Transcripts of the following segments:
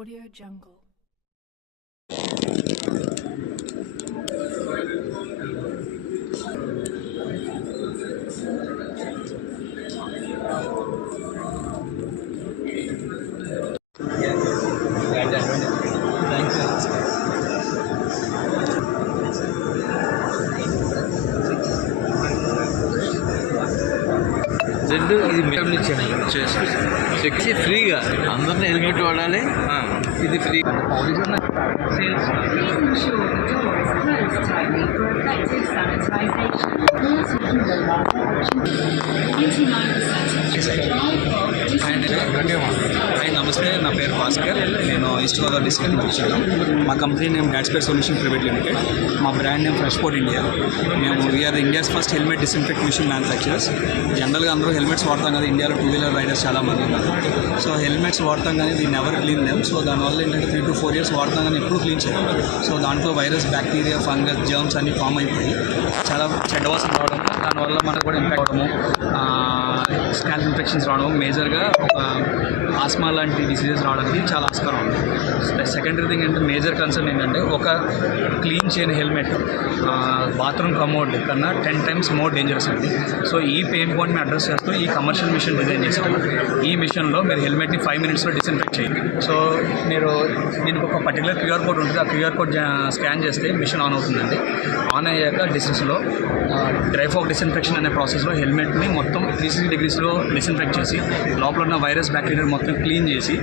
Audio Jungle. రెండు ఇది మెటల్ ఇచ్చాను ఫ్రీగా అందరినీ హెల్మెట్ వాడాలి. ఇది ఫ్రీ నమస్తే, నా పేరు భాస్కర్. నేను ఈస్ట్ గోదావరి డిస్ట్రిక్ట్ నుంచి వచ్చాను. మా company name Dotspare solution private limited. మా బ్రాండ్ నేమ్ ఫ్రెష్పోర్ట్ ఇండియా. మేము we're India's first helmet disinfect machine manufacturers. జనరల్గా అందరూ హెల్మెట్స్ వాడతాం కదా, ఇండియాలో 2 వీలర్ రైడర్స్ చాలామంది ఉన్నారు. సో హెల్మెట్స్ వాడతాం కానీ దీన్ని ఎవరు క్లీన్ లేము. సో దానివల్ల ఏంటంటే 3 to 4 years వాడతాం కానీ ఎప్పుడు క్లీన్ చేయాలి. సో దాంట్లో వైరస్, బ్యాక్టీరియా, ఫంగస్, జర్మ్స్ అన్నీ ఫామ్ అయిపోయి చాలా చెడ్డ వాసన రావడం, దానివల్ల మనకు కూడా ఇంపాక్ట్ అవడము, స్కాల్ప్ ఇన్ఫెక్షన్స్ రావడం, మేజర్గా ఒక ఆస్మా లాంటి డిసీజెస్ రావడానికి చాలా ఆస్కారం ఉంది. సెకండరీ థింగ్ అంటే మేజర్ కన్సర్న్ ఏంటంటే ఒక క్లీన్ చేయని హెల్మెట్ బాత్రూమ్ కమోడ్ కన్నా 10 times మోర్ డేంజరస్ అండి. సో ఈ పెయిన్ పాయింట్ మేము అడ్రస్ చేస్తూ ఈ కమర్షియల్ మిషన్ డిజైన్ చేస్తాము. ఈ మిషన్లో మీరు హెల్మెట్ని 5 minutesలో డిస్ఇన్ఫెక్ట్ చేయండి. సో మీరు దీనికి ఒక పర్టికులర్ QR కోడ్ ఉంటుంది. ఆ QR కోడ్ స్కాన్ చేస్తే మిషన్ ఆన్ అవుతుందండి. ఆన్ అయ్యాక డిస్టెన్స్లో డ్రై ఫాగ్ డిస్ఇన్ఫెక్షన్ అనే ప్రాసెస్లో హెల్మెట్ని మొత్తం 360 degreesలో డిస్ఇన్ఫెక్ట్ చేసి లోపల ఉన్న వైరస్, బ్యాక్టీరియా మొత్తం క్లీన్ చేసి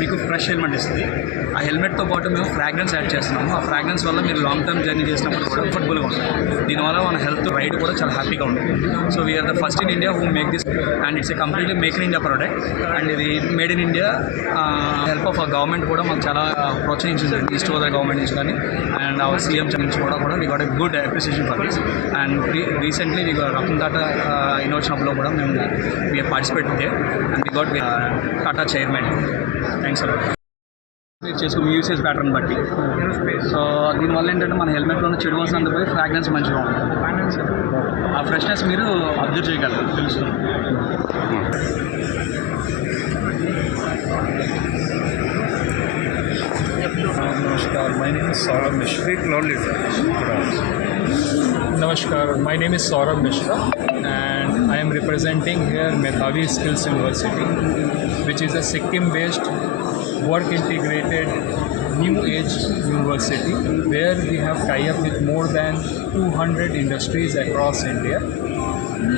మీకు ఫ్రెష్ హెల్మెట్ ఇస్తుంది. ఆ హెల్మెట్తో పాటు మేము ఫ్రాగ్రెన్స్ యాడ్ చేస్తున్నాము. ఆ ఫ్రాగ్రెన్స్ వల్ల మీరు లాంగ్ టర్మ్ జర్నీ చేసినప్పుడు కూడా కంఫర్టబుల్గా ఉంటుంది. దీనివల్ల మన హెల్త్ రైడ్ కూడా చాలా హ్యాపీగా ఉంటుంది. So we're the first in India who make this, and it's a completely make in India product. And ఇది made in India. Help of government కూడా మాకు చాలా ప్రోత్సహించింది, ఈస్ట్ గోదావరి గవర్నమెంట్ నుంచి కానీ అండ్ అవర్ సీఎం నుంచి కూడా we got a good appreciation for this. And recently we Ratan Tata innovation హబ్లో కూడా మేము we participate there and we got Tata chairman. Thanks a lot. చేసుకుని యూసేజ్ ప్యాటర్న్ బట్టి. సో దీనివల్ల ఏంటంటే మన హెల్మెట్లో ఉన్న చెడు వాసన పోయి ఫ్రాగ్రెన్స్ మంచిగా ఉంటుంది. ఆ ఫ్రెష్నెస్ మీరు అబ్జర్వ్ చేయగలరు, తెలుస్తుంది. Namaskar, my name is Saurabh Mishra. Namaskar, my name is Saurabh Mishra and I am representing here Medhavi Skills University, which is a Sikkim-based work integrated new age university where we have tie-up with more than 200 industries across India.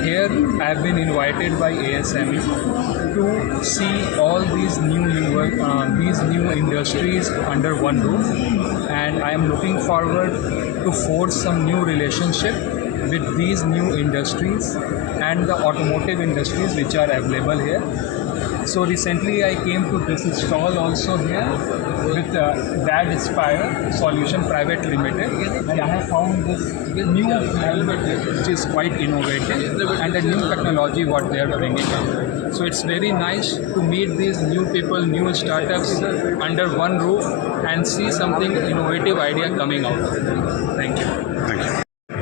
Here I have been invited by ASME to see all these new industries under one roof, and I am looking forward to forge some new relationship with these new industries and the automotive industries which are available here. So recently I came to this stall also here with Dad Aspire Solution Private Limited, and I have found this new helmet which is quite innovative and a new technology what they are bringing up. So it's very nice to meet these new people, new startups under one roof and see something innovative idea coming out.